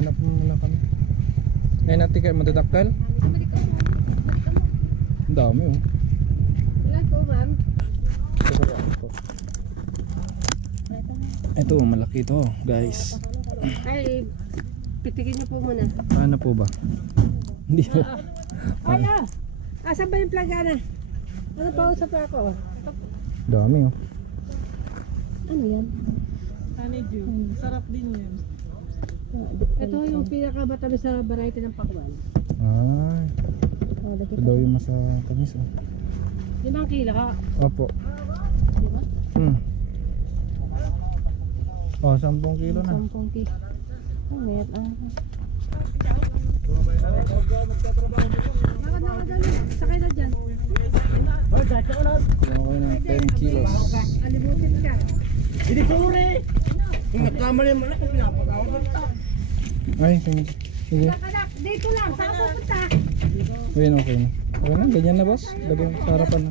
Hanap muna kami. Ngayon natin kayo matadakal. Ang dami oh. Ilan po, ma'am? Ito malaki to guys. Ay, pitikin niyo po muna. Ano po ba? Hindi ba? Ay, asan ba yung plagana? Ano pa usap ako? Dami oh. Ano yan? Honeydew. Sarap din yan. Ito yung pinakamatamis sa variety ng pakwan. Ay. Ito daw yung masa tamis oh. 5 kilo ka. Opo. Diba? Oh, 10 kilo na. 10 kilo. Oh, mayat sakay na dyan. Kuha ko ng 10 kilos. Alibutin ka. Hindi sure. Kung nagkamali mo na kung pinapagawag ka. Ay, sige. Dito lang, saan pupunta? Ayun, okay na. Okay na, ganyan na boss. Lagyan sa harapan na.